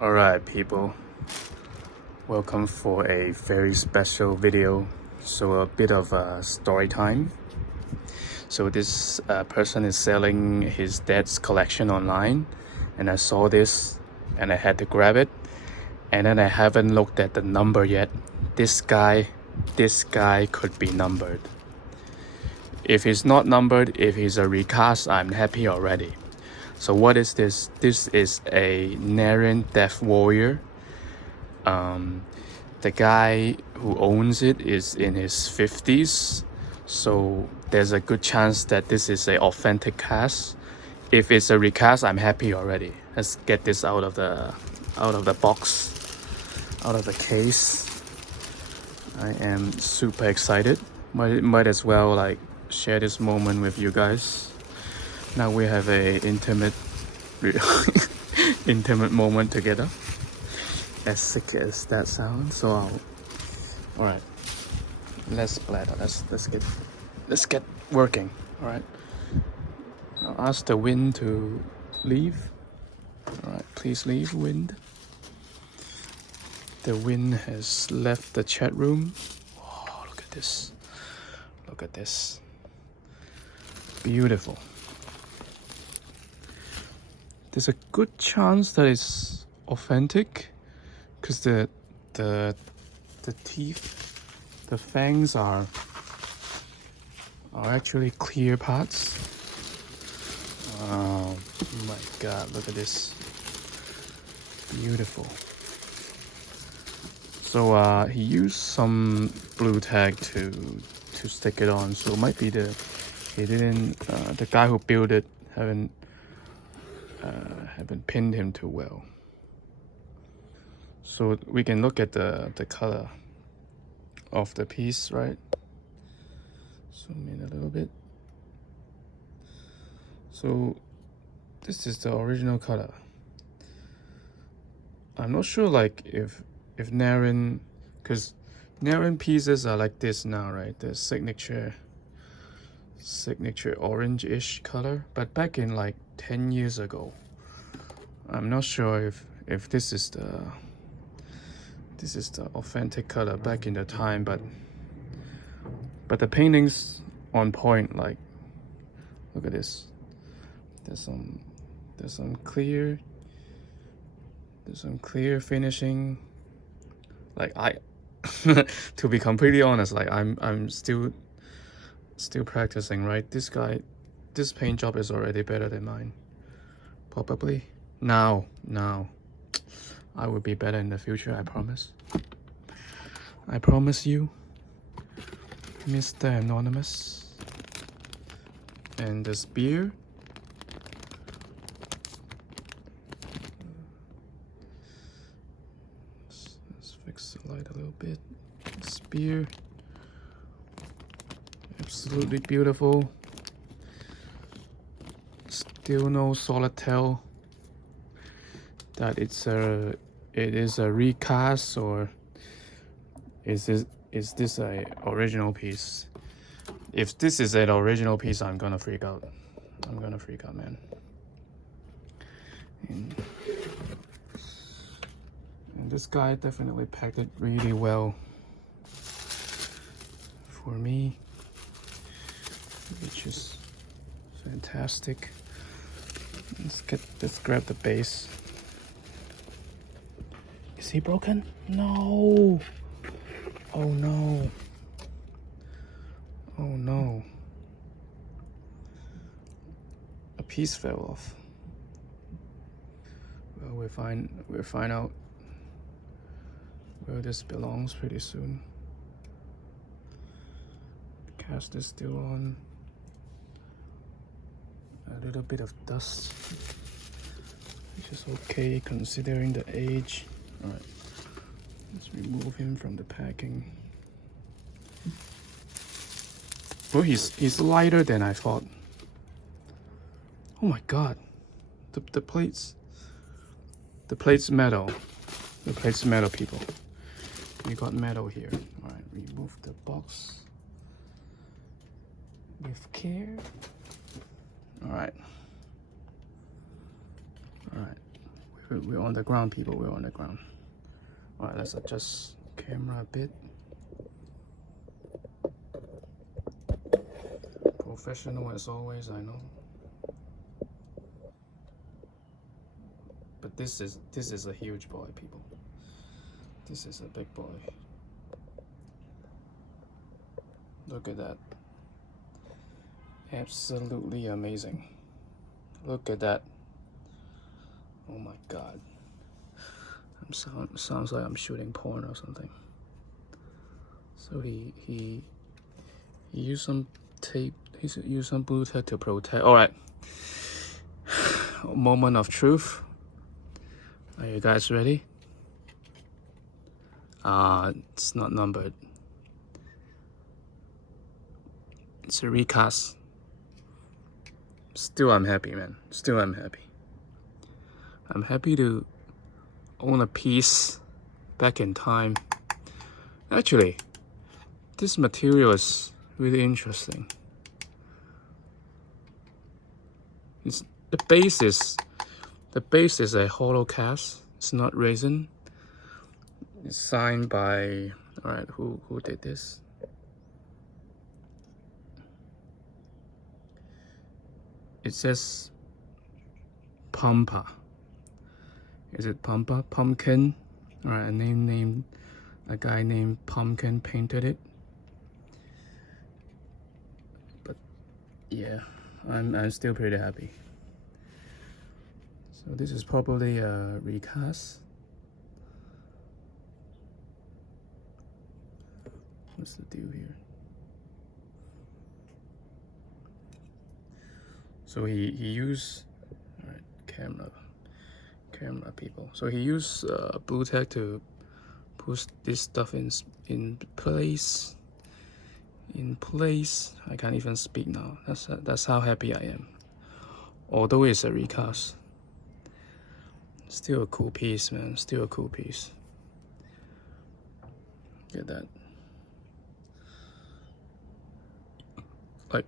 Alright people, welcome for a very special video. So a bit of a story time. So this person is selling his dad's collection online, and I saw this and I had to grab it, and then I haven't looked at the number yet. This guy could be numbered. If he's not numbered, if he's a recast, I'm happy already. So what is this? This is a Narin Death Warrior. The guy who owns it is in his 50s, so there's a good chance that this is an authentic cast. If it's a recast, I'm happy already. Let's get this out of the box, out of the case. I am super excited. Might as well like share this moment with you guys. Now we have a intimate intimate moment together. As sick as that sounds. So all right, let's splatter. Let's get working. All right, I'll ask the wind to leave. All right, please leave, wind. The wind has left the chat room. Oh, look at this. Look at this. Beautiful. There's a good chance that it's authentic, because the teeth, the fangs are actually clear parts. Oh my god, look at this. Beautiful. So he used some blue tag to stick it on, so it might be the guy who built it haven't pinned him too well. So we can look at the color of the piece, right? Zoom in a little bit. So this is the original color. I'm not sure like if Narin, because Narin pieces are like this now, right? The signature orange-ish color, but back in like 10 years ago, I'm not sure if this is the authentic color back in the time, but the painting's on point. Like, look at this. There's some clear finishing. Like to be completely honest, like I'm still practicing, right? This paint job is already better than mine. Probably now I will be better in the future, I promise. I promise you, Mr. Anonymous. And the spear. Let's fix the light a little bit. The spear. Absolutely beautiful. Still no solid tell that it is a recast, or is this a original piece? If this is an original piece, I'm gonna freak out. Man. And this guy definitely packed it really well for me, which is fantastic. Let's grab the base. Is he broken? No. Oh no. Oh no. A piece fell off. Well, we'll find out where this belongs pretty soon. Cast is still on. A little bit of dust, which is okay considering the age. All right, let's remove him from the packing. Oh, he's lighter than I thought. Oh my god, the plates metal. The plate's metal, people. We got metal here. All right, remove the box with care. All right. We're on the ground, people. We're on the ground. All right, let's adjust camera a bit. Professional as always, I know. But this is a huge boy, people. This is a big boy. Look at that. Absolutely amazing. Look at that. Oh my god. Sounds like I'm shooting porn or something. So he used some tape. He used some blue tape to protect. All right. Moment of truth. Are you guys ready? It's not numbered. It's a recast. Still, I'm happy, man. Still, I'm happy. I'm happy to own a piece back in time. Actually, this material is really interesting. The base is a hollow cast. It's not resin. It's signed by, all right, who did this? It says Pampa. Is it Pampa? Pumpkin. All right, a guy named Pumpkin painted it. But yeah, I'm still pretty happy. So this is probably a recast. What's the deal here? So he used, all right, camera people. So he used blue tack to push this stuff in place. I can't even speak now. That's how happy I am. Although it's a recast, still a cool piece, man. Still a cool piece. Get that. Like,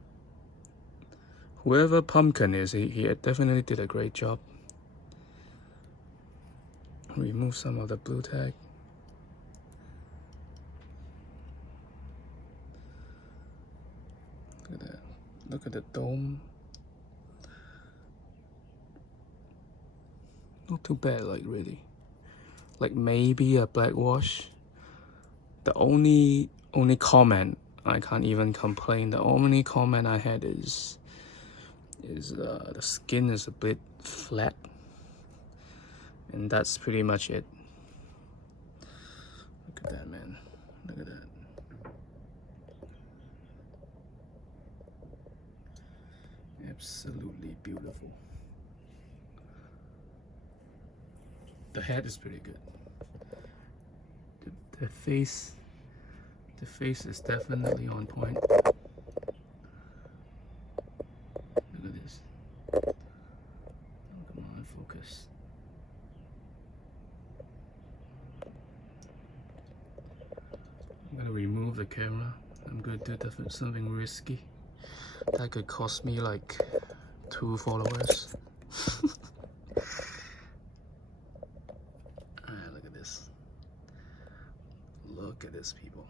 whoever Pumpkin is, he definitely did a great job. Remove some of the blue tag. Look at that. Look at the dome. Not too bad, like, really. Like, maybe a black wash. The only comment, I can't even complain. The only comment I had is the skin is a bit flat, and that's pretty much it. Look at that, man. Look at that. Absolutely beautiful. The head is pretty good. The face is definitely on point. Look at this. Oh, come on, focus. I'm gonna remove the camera. I'm gonna do something risky. That could cost me like 2 followers. Look at this. Look at this, people.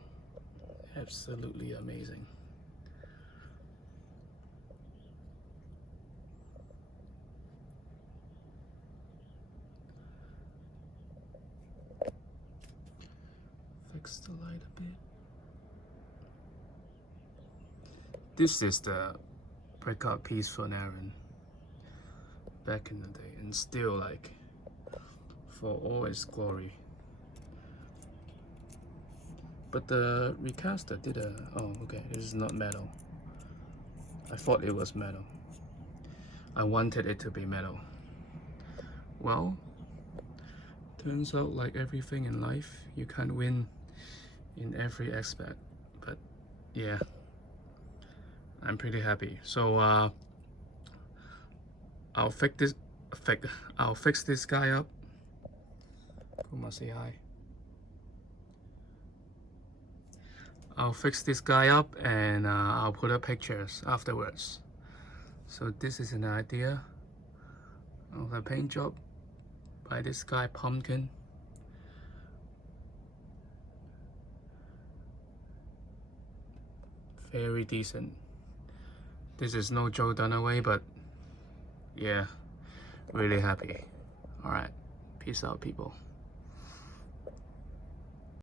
Absolutely amazing. Fix the light a bit. This is the breakout piece for Narin back in the day, and still, like, for all its glory. But the recaster did a, oh, okay, this is not metal. I thought it was metal. I wanted it to be metal. Well, turns out, like everything in life, you can't win in every aspect. But yeah, I'm pretty happy. So I'll fix this guy up. Kuma, say hi. I'll fix this guy up, and I'll put up pictures afterwards. So this is an idea of a paint job by this guy Pumpkin. Very decent. This is no Joe Dunaway, but yeah, really happy. Alright, peace out people.